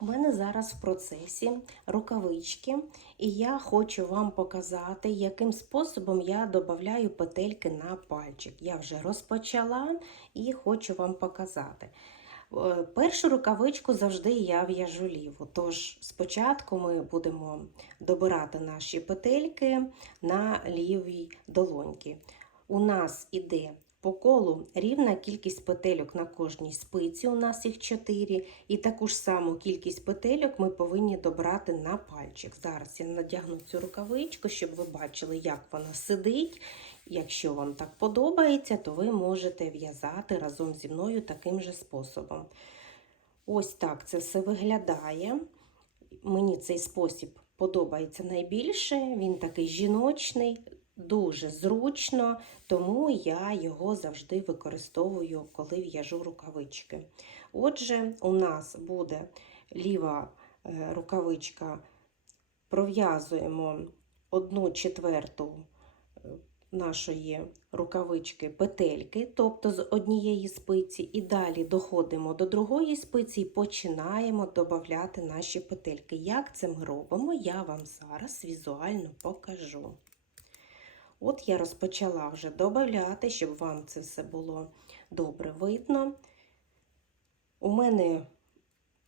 У мене зараз в процесі рукавички, і я хочу вам показати, яким способом я додаю петельки на пальчик. Я вже розпочала і хочу вам показати. Е, Першу рукавичку завжди я в'яжу ліву. Тож спочатку ми будемо добирати наші петельки на лівій долоньки. У нас іде по колу рівна кількість петельок на кожній спиці, у нас їх 4, і таку ж саму кількість петельок ми повинні добрати на пальчик. Зараз я надягну цю рукавичку, щоб ви бачили, як вона сидить. Якщо вам так подобається, то ви можете в'язати разом зі мною таким же способом. Ось так це все виглядає. Мені цей спосіб подобається найбільше. Він такий жіночний, дуже зручно, тому я його завжди використовую, коли в'яжу рукавички. Отже, у нас буде ліва е, рукавичка, пров'язуємо одну четверту е, нашої рукавички петельки, тобто з однієї спиці, і далі доходимо до другої спиці і починаємо додати наші петельки. Як це ми робимо, я вам зараз візуально покажу. От я розпочала вже додати, щоб вам це все було добре видно. У мене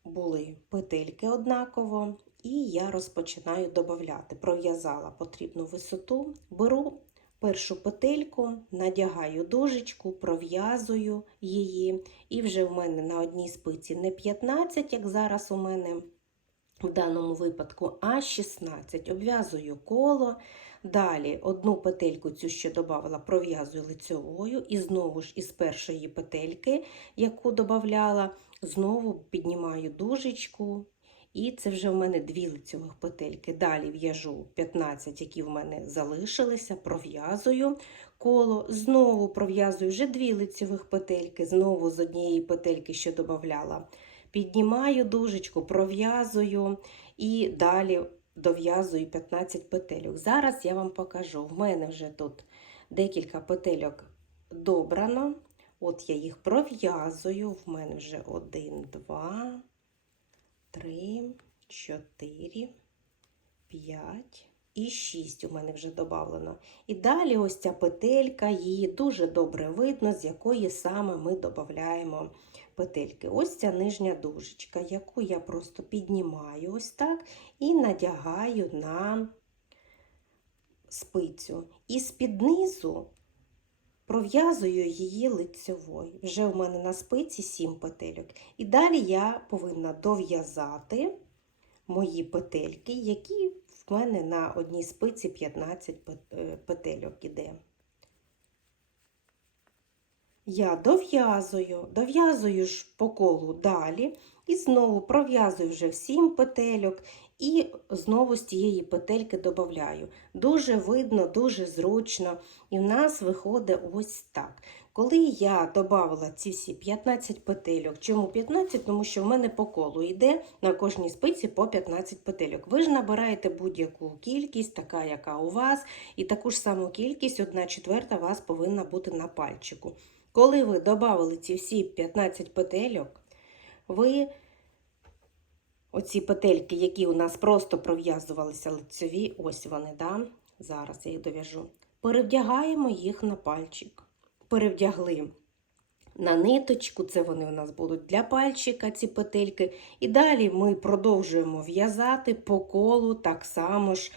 були петельки однаково, і я розпочинаю додати. Пров'язала потрібну висоту, беру першу петельку, надягаю дужечку, пров'язую її, і вже в мене на одній спиці не 15, як зараз у мене в даному випадку, а 16. Обв'язую коло. Далі одну петельку, цю що додавала, пров'язую лицьовою, і знову ж із першої петельки, яку додавала, знову піднімаю дужечку. І це вже в мене дві лицьових петельки. Далі в'яжу 15, які в мене залишилися, пров'язую коло, знову пров'язую вже дві лицьових петельки, знову з однієї петельки, що додавала. Піднімаю дужечку, пров'язую і далі дов'язую 15 петельок. Зараз я вам покажу. В мене вже тут декілька петельок добрано. От я їх пров'язую. В мене вже 1, 2, 3, 4, 5 і 6 у мене вже додавлено. І далі ось ця петелька, її дуже добре видно, з якої саме ми додаємо петельки. Ось ця нижня дужечка, яку я просто піднімаю ось так і надягаю на спицю. І з-під низу пров'язую її лицьовою. Вже у мене на спиці 7 петельок. І далі я повинна дов'язати мої петельки, які в мене на одній спиці 15 е, петельок іде. Я дов'язую, дов'язую ж по колу далі, і знову пров'язую вже всім петельок, і знову з тієї петельки додаю. Дуже видно, дуже зручно. І в нас виходить ось так. Коли я додавала ці всі 15 петельок, чому 15? Тому що в мене по колу йде на кожній спиці по 15 петельок. Ви ж набираєте будь-яку кількість, така, яка у вас, і таку ж саму кількість, 1 четверта у вас повинна бути на пальчику. Коли ви додали ці всі 15 петельок, ви оці петельки, які у нас просто пров'язувалися лицеві, ось вони, да? зараз я їх дов'яжу, перевдягаємо їх на пальчик. Перевдягли на ниточку, це вони у нас будуть для пальчика, ці петельки. І далі ми продовжуємо в'язати по колу так само ж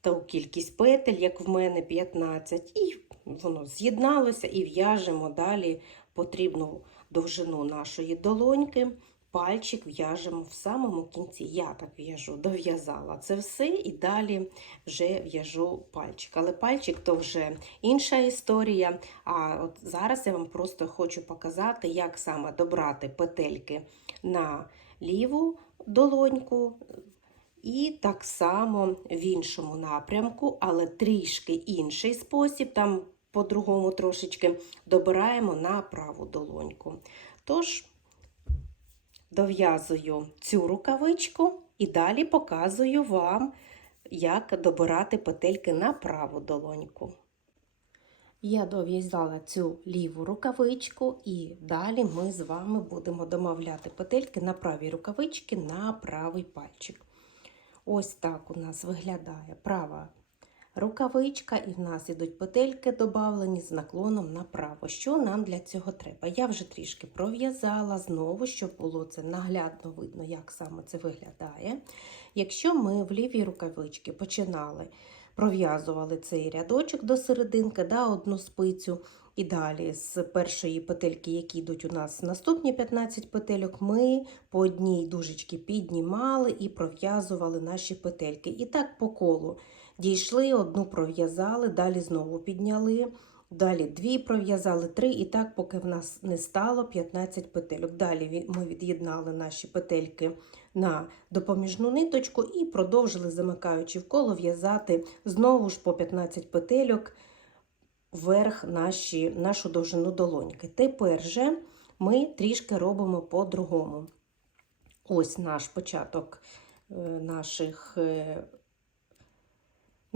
ту кількість петель, як в мене 15. І воно з'єдналося і в'яжемо далі потрібну довжину нашої долоньки. Пальчик в'яжемо в самому кінці. Я так в'яжу, дов'язала це все і далі вже в'яжу пальчик. Але пальчик то вже інша історія. А от зараз я вам просто хочу показати, як саме добрати петельки на ліву долоньку. І так само в іншому напрямку, але трішки інший спосіб, там по-другому трошечки добираємо на праву долоньку. Тож, дов'язую цю рукавичку і далі показую вам, як добирати петельки на праву долоньку. Я дов'язала цю ліву рукавичку, і далі ми з вами будемо домовляти петельки на правій рукавичці на правий пальчик. Ось так у нас виглядає права рукавичка, і в нас ідуть петельки додавлені з наклоном направо. Що нам для цього треба? Я вже трішки пров'язала знову, щоб було це наглядно видно, як саме це виглядає. Якщо ми в лівій рукавичці починали пров'язували цей рядочок до серединки, да, одну спицю. І далі з першої петельки, які йдуть у нас наступні 15 петельок, ми по одній дужечці піднімали і пров'язували наші петельки. І так по колу дійшли, одну пров'язали, далі знову підняли, далі дві пров'язали, три, і так, поки в нас не стало 15 петельок. Далі ми від'єднали наші петельки на допоміжну ниточку і продовжили, замикаючи в коло, в'язати знову ж по 15 петельок вверх наші, нашу довжину долоньки. Тепер же ми трішки робимо по-другому. Ось наш початок е, наших, е,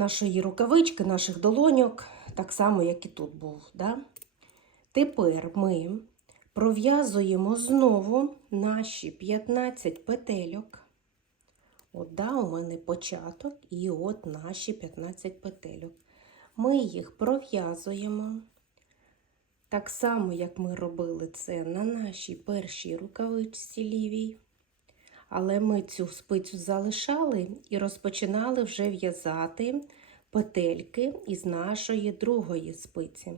нашої рукавички, наших долоньок, так само, як і тут був. Да? Тепер ми пров'язуємо знову наші 15 петельок. От, да, у мене початок, і от наші 15 петельок. Ми їх пров'язуємо. Так само, як ми робили це на нашій першій рукавичці лівій. Але ми цю спицю залишали і розпочинали вже в'язати петельки із нашої другої спиці.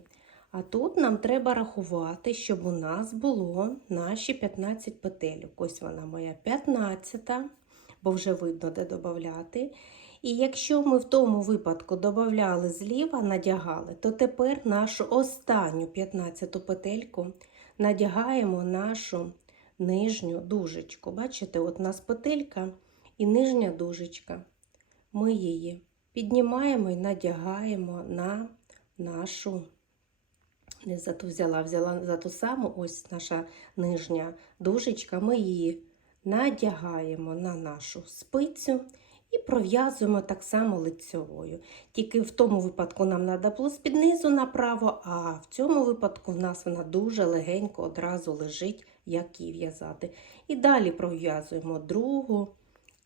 А тут нам треба рахувати, щоб у нас було наші 15 петельок. Ось вона моя 15, бо вже видно, де додати. І якщо ми в тому випадку додавали зліва, надягали, то тепер нашу останню 15 петельку надягаємо нашу нижню дужечку. Бачите, от у нас петелька і нижня дужечка. Ми її піднімаємо і надягаємо на нашу, не за ту взяла, взяла за ту саму ось наша нижня дужечка. Ми її надягаємо на нашу спицю. І пров'язуємо так само лицьовою. Тільки в тому випадку нам треба було з-під низу направо, а в цьому випадку в нас вона дуже легенько одразу лежить, як її в'язати. І далі пров'язуємо другу,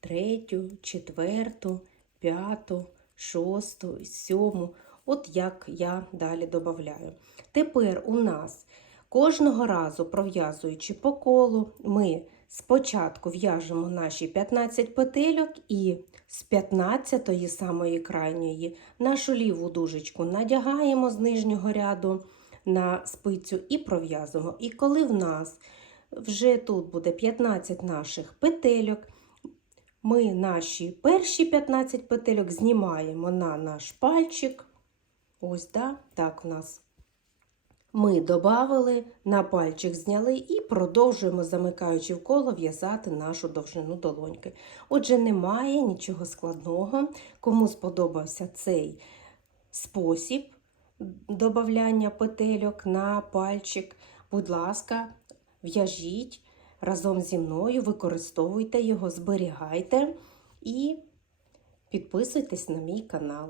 третю, четверту, п'яту, шосту, сьому. От як я далі додаю. Тепер у нас кожного разу пров'язуючи по колу, ми Спочатку в'яжемо наші 15 петельок і з 15 самої крайньої нашу ліву дужечку надягаємо з нижнього ряду на спицю і пров'язуємо. І коли в нас вже тут буде 15 наших петельок, ми наші перші 15 петельок знімаємо на наш пальчик. Ось, да, так у нас ми додали, на пальчик зняли і продовжуємо, замикаючи в коло, в'язати нашу довжину долоньки. Отже, немає нічого складного. Кому сподобався цей спосіб додавання петельок на пальчик, будь ласка, в'яжіть разом зі мною, використовуйте його, зберігайте і підписуйтесь на мій канал.